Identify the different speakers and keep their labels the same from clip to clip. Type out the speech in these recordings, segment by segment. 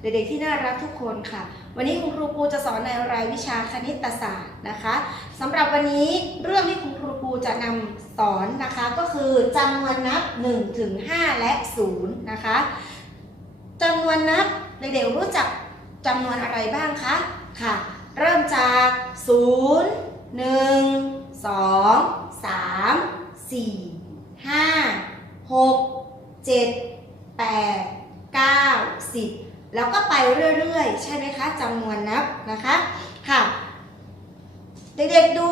Speaker 1: เด็กๆที่น่ารักทุกคนค่ะ วันนี้คุณครูปูจะสอนในรายวิชาคณิตศาสตร์นะคะสำหรับวันนี้เรื่องที่คุณครูปูจะนำสอนนะคะ ก็คือจำนวนนับ1ถึง5และ0นะคะจำนวนนับเด็กๆรู้จักจำนวนอะไรบ้างคะค่ะ เริ่มจาก 0 1 2 3 4 5 6 7 8 แล้วก็ไปเรื่อยๆ ใช่ไหมคะจำนวนนับนะคะค่ะ เด็กๆดู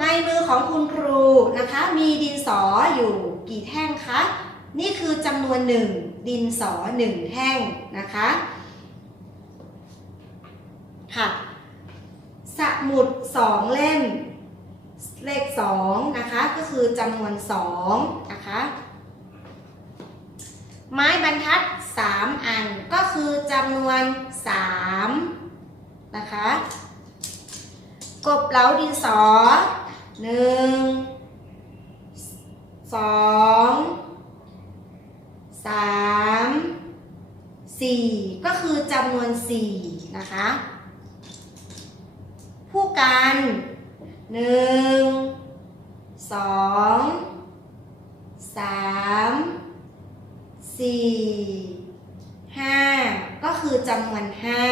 Speaker 1: ในมือของคุณครูนะคะ มีดินสออยู่กี่แท่งคะนี่คือจำนวนหนึ่งดินสอหนึ่งแท่งนะคะค่ะสมุดสองเล่มเลขสองนะคะก็คือจำนวนสองนะคะ ไม้บรรทัด 3 อันก็คือจำนวน 3 นะคะ กบเหลาดินสอ 1 2 3 4 ก็คือจำนวน 4 นะคะ ผู้กัน 1 2 3 สี่ห้าก็คือจำนวนห้า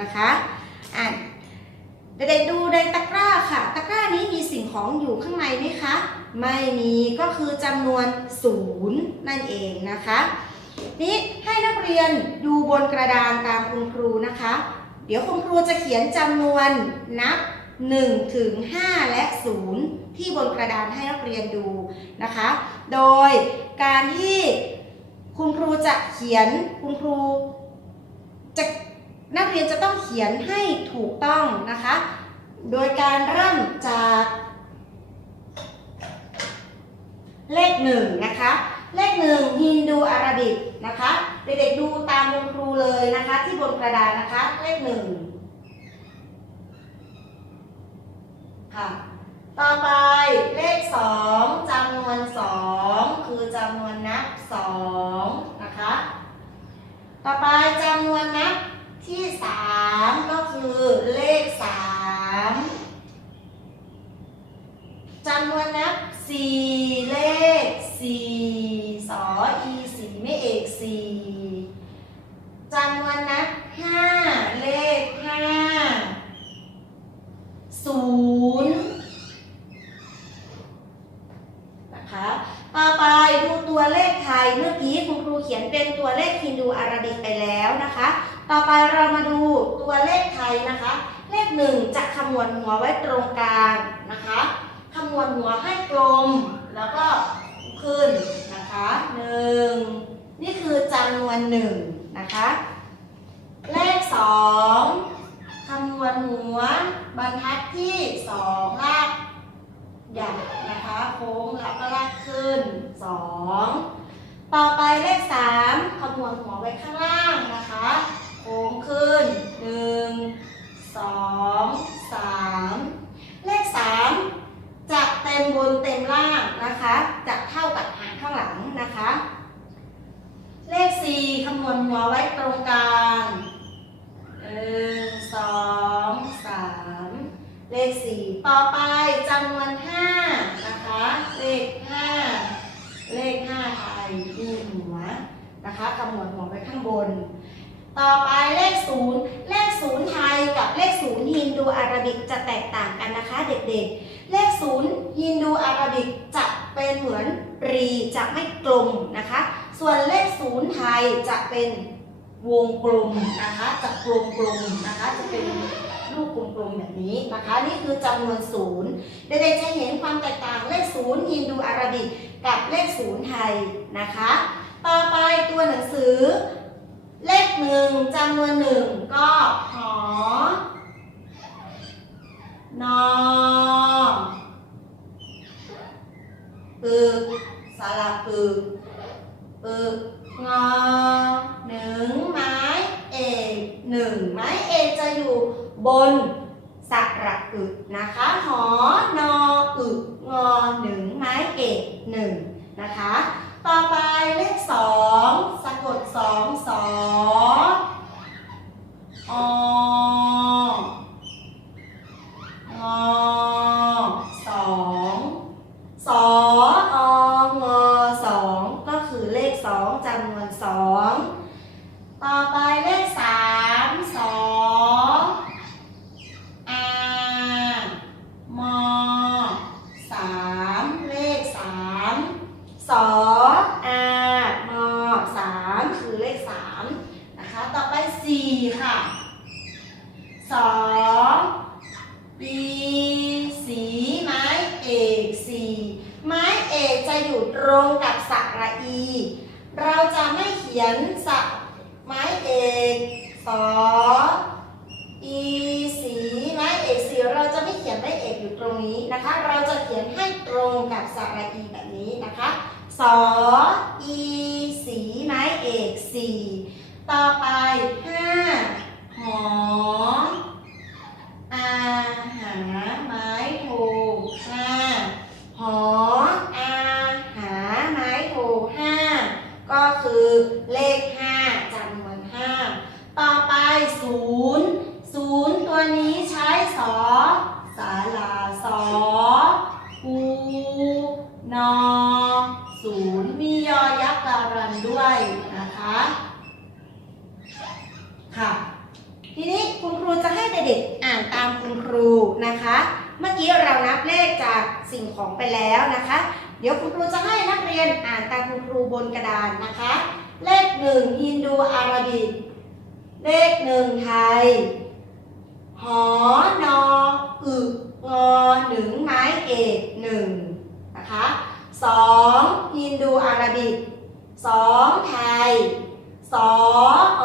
Speaker 1: นะคะอะเด็กๆดูในตะกร้าค่ะ ตะกร้านี้มีสิ่งของอยู่ข้างในไหมคะ ไม่มีก็คือจำนวนศูนย์นั่นเองนะคะนี้ให้นักเรียนดูบนกระดานตามคุณครูนะคะ เดี๋ยวคุณครูจะเขียนจำนวนนับ1ถึง5และ 0 ที่บนกระดานให้นักเรียนดูนะคะ โดยการที่ คุณครูจะเขียนคุณครูจะนักเรียนจะต้องเขียนให้ถูกต้องนะคะ โดยการเริ่มจากเลขหนึ่งนะคะ เลขหนึ่งฮินดูอาราบิกนะคะเด็กๆดูตามคุณครูเลยนะคะที่บนกระดานนะคะเลขหนึ่งค่ะต่อไปเลขสองจำนวนสองคือจำนวนนับสอง ต่อไปจำนวนนับที่สามก็คือเลขสามจำนวนนับสี่เลขสี่สออีสีไม่เอกสี่จำนวนนับห้าเลขห้าศูนย์ นะคะต่อไปดูตัวเลขไทยเมื่อกี้คุณครู เป็นตัวเลขฮินดูอาราบิกไปแล้วนะคะ ต่อไปเรามาดูตัวเลขไทยนะคะ เลขหนึ่งจะคำนวณหัวไว้ตรงกลางนะคะคำนวณหัวให้กลม แล้วก็ขึ้นนะคะหนึ่งนี่คือจำนวนหนึ่งนะคะ เลขสองคำนวณหัวบรรทัดที่สองลากหยัดนะคะ โค้งแล้วก็ลากขึ้น2 ต่อไปเลข3คำนวณหัวไว้ข้างล่างนะคะโค้งขึ้น1 2 3เลข3จะเต็มบนเต็มล่างนะคะ จะเท่ากับหางข้างหลังนะคะ เลข4คำนวณหัวไว้ตรงกลางหนึ่งสองสามเลขสี่ต่อไปจำนวนห้านะคะ เลขห้า เลขห้าไทยมีหัวนะคะคำนวณหัวไว้ข้างบน ต่อไปเลขศูนย์เลขศูนย์ไทยกับเลขศูนย์ฮินดูอาราบิกจะแตกต่างกันนะคะเด็กๆ เลขศูนย์ฮินดูอาราบิกจะเป็นเหมือนรีจะไม่กลมนะคะ ส่วนเลขศูนย์ไทยจะเป็นวงกลมนะคะจะกลมกลมๆนะคะจะเป็นลูกกลมๆแบบนี้นะคะ นี่คือจำนวนศูนย์เด็กๆจะเห็นความแตกต่างเลขศูนย์ฮินดูอาราบิก กับเลขศูนย์ไทยนะคะ ต่อไปตัวหนังสือ เลขหนึ่งจำนวนหนึ่งก็หอนอปึกสระปึกปึกงอหนึ่งไม้เอหนึ่งไม้เอจะอยู่บนสระอึกนะคะหอนออึกงอหนึ่ง นะคะ ต่อไปเลขสองสะกดสองสอง อยู่ตรงกับสระอี เราจะไม่เขียนสระไม้เอกสออีสีไม้เอกสีเราจะไม่เขียนไม้เอกอยู่ตรงนี้นะคะ เราจะเขียนให้ตรงกับสระอีแบบนี้นะคะสออีสีไม้เอกสี่ต่อไปห้าหออาหาไม้โทห้าหออาหาไม้โทห้าก็คือเลขห้าจำนวนห้าต่อไปศูนย์ศูนย์ตัวนี้ใช้สอสาลาสอปูนอศูนย์มียอยักษ์การันด้วยนะคะ ค่ะ ทีนี้คุณครูจะให้เด็กๆอ่านตามคุณครูนะคะ เมื่อกี้เรานับเลขจากสิ่งของไปแล้วนะคะ เดี๋ยวคุณครูจะให้นักเรียนอ่านตามคุณครูบนกระดานนะคะ เลขหนึ่งฮินดูอาราบิกเลขหนึ่งไทย หอนออึงอหนึ่งไม้เอกหนึ่งนะคะสองฮินดูอาราบิกสองไทยสออ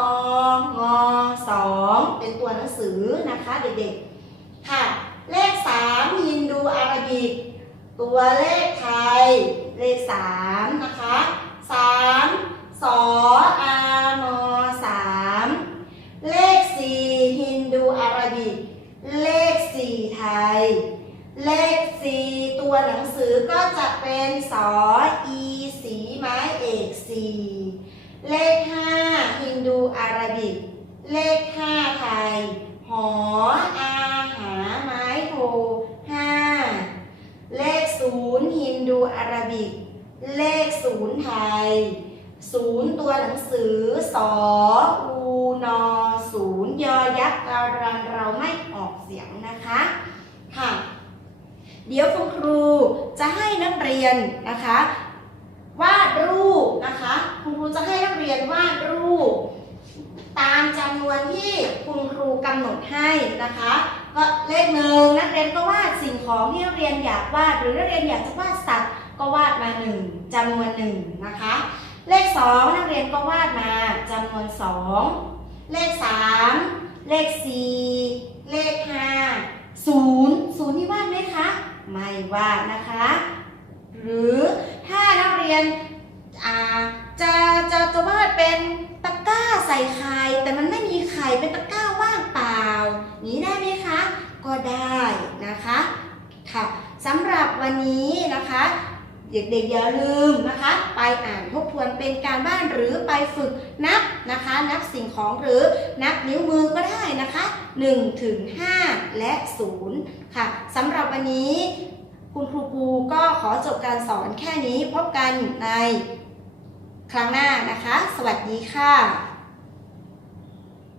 Speaker 1: เด็กๆ ค่ะ เลขสามฮินดูอาราบิก ตัวเลขไทย เลขสามนะคะสามสออานอสามเลขสี่ฮินดูอาราบิก เลขสี่ไทย เลขสี่ตัวหนังสือก็จะเป็นสออีสีไม้เอกสี่เลขห้าฮินดูอาราบิก เลขห้าไทย ออาหาไม้โทห้าเลขศูนย์ฮินดูอาราบิก เลขศูนย์ไทยศูนย์ตัวหนังสือสออูนอศูนย์ยอยักษ์การันเราไม่ออกเสียงนะคะค่ะเดี๋ยวคุณครูจะให้นักเรียนนะคะวาดรูปนะคะ คุณครูจะให้นักเรียนวาดรูป ตามจำนวนที่คุณครูกำหนดให้นะคะ ก็เลขหนึ่งนักเรียนก็วาดสิ่งของที่นักเรียนอยากวาด หรือนักเรียนอยากจะวาดสัตว์ก็วาดมาหนึ่งจำนวนหนึ่งนะคะ เลขสองนักเรียนก็วาดมาจำนวนสองเลขสามเลขสี่เลขห้าศูนย์ศูนย์นี่วาดไหมคะ ไม่วาดนะคะ หรือถ้านักเรียนจะจะจะวาดเป็นตะกร้าใส่ไข่ ได้นะคะค่ะสำหรับวันนี้นะคะ เด็กๆอย่าลืมนะคะ ไปอ่านทบทวนเป็นการบ้านหรือไปฝึกนับนะคะ นับสิ่งของหรือนับนิ้วมือก็ได้นะคะ1ถึง5และ0ค่ะสำหรับวันนี้คุณครูปูก็ขอจบการสอนแค่นี้พบกันในครั้งหน้านะคะ สวัสดีค่ะ